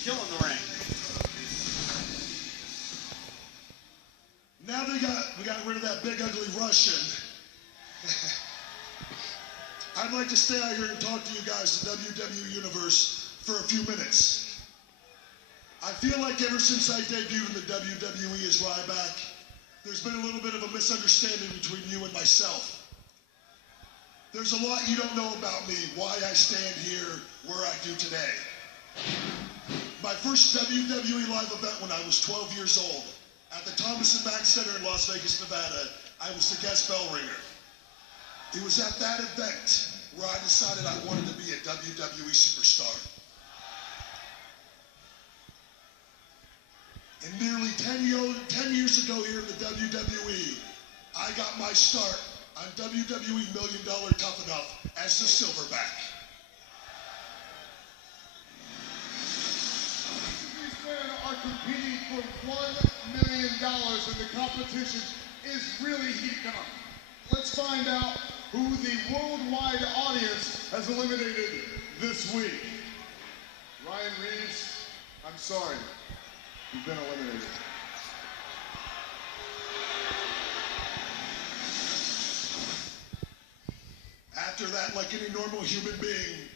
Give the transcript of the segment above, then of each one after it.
skill in the ring. Now we got rid of that big ugly Russian. I'd like to stay out here and talk to you guys, the WWE Universe, for a few minutes. I feel like ever since I debuted in the WWE as Ryback, there's been a little bit of a misunderstanding between you and myself. There's a lot you don't know about me, why I stand here where I do today. My first WWE live event when I was 12 years old, at the Thomas & Mack Center in Las Vegas, Nevada, I was the guest bell ringer. It was at that event where I decided I wanted to be a WWE superstar. And nearly 10 years ago here in the WWE, I got my start on WWE $1 Million Tough Enough as the Silverback. These men are competing for $1 million and the competition is really heating up. Let's find out who the worldwide audience has eliminated this week. Ryan Reeves, I'm sorry, you've been eliminated. After that, like any normal human being,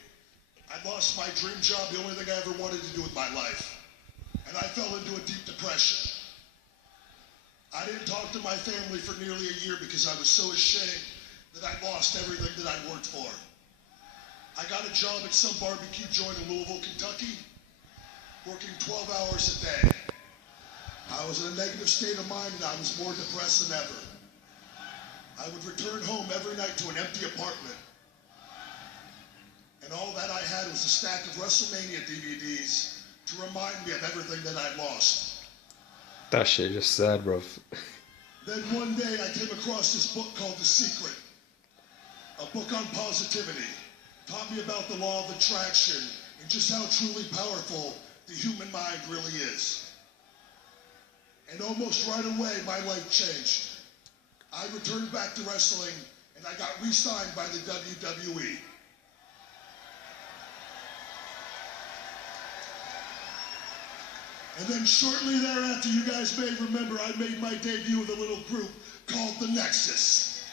I lost my dream job, the only thing I ever wanted to do with my life. And I fell into a deep depression. I didn't talk to my family for nearly a year because I was so ashamed that I lost everything that I worked for. I got a job at some barbecue joint in Louisville, Kentucky, working 12 hours a day. I was in a negative state of mind and I was more depressed than ever. I would return home every night to an empty apartment. And all that I had was a stack of WrestleMania DVDs to remind me of everything that I'd lost. That shit just sad, bro. Then one day I came across this book called The Secret, a book on positivity. Taught me about the law of attraction and just how truly powerful the human mind really is. And almost right away, my life changed. I returned back to wrestling and I got re-signed by the WWE. And then shortly thereafter, you guys may remember, I made my debut with a little group called The Nexus.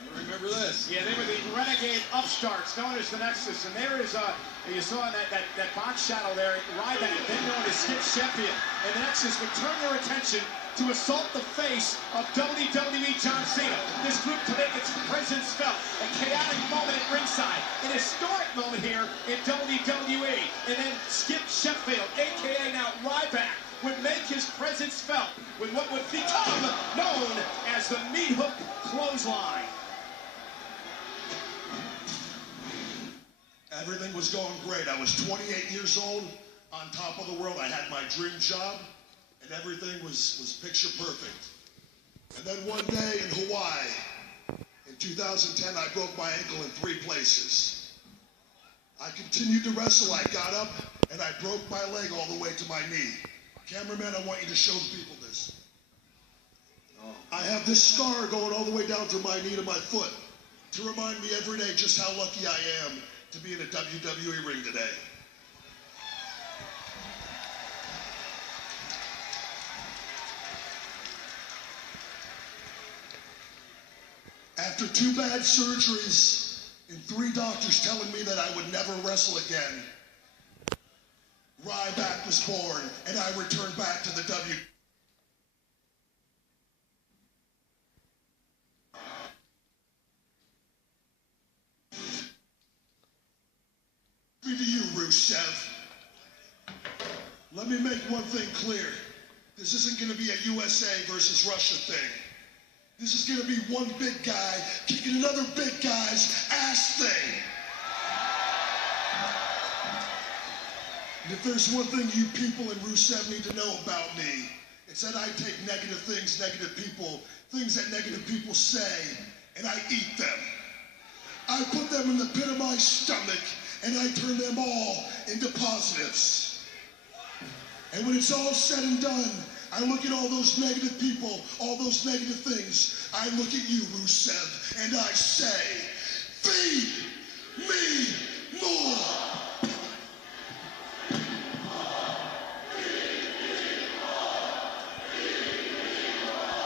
I remember this. Yeah, they were the renegade upstarts known as the Nexus. And there is you saw in that box shadow there, Ryback, then known as Skip Sheffield. And the Nexus would turn their attention to assault the face of WWE John Cena. This group to make its presence felt. A chaotic moment at ringside. An historic moment here in WWE. And then Skip Sheffield, a.k.a. now Ryback, would make his presence felt with what would become known as the meat hook clothesline. Everything was going great. I was 28 years old, on top of the world. I had my dream job, and everything was picture perfect. And then one day in Hawaii, in 2010, I broke my ankle in 3 places. I continued to wrestle. I got up, and I broke my leg all the way to my knee. Cameraman, I want you to show the people this. I have this scar going all the way down from my knee to my foot to remind me every day just how lucky I am to be in a WWE ring today. After 2 bad surgeries and 3 doctors telling me that I would never wrestle again, Ryback was born and I returned back to the WWE. To you, Rusev. Let me make one thing clear. This isn't going to be a USA versus Russia thing. This is going to be one big guy kicking another big guy's ass thing. And if there's one thing you people in Rusev need to know about me, it's that I take negative things, negative people, things that negative people say, and I eat them. I put them in the pit of my stomach, and I turn them all into positives. And when it's all said and done, I look at all those negative people, all those negative things. I look at you, Rusev, and I say, feed me more.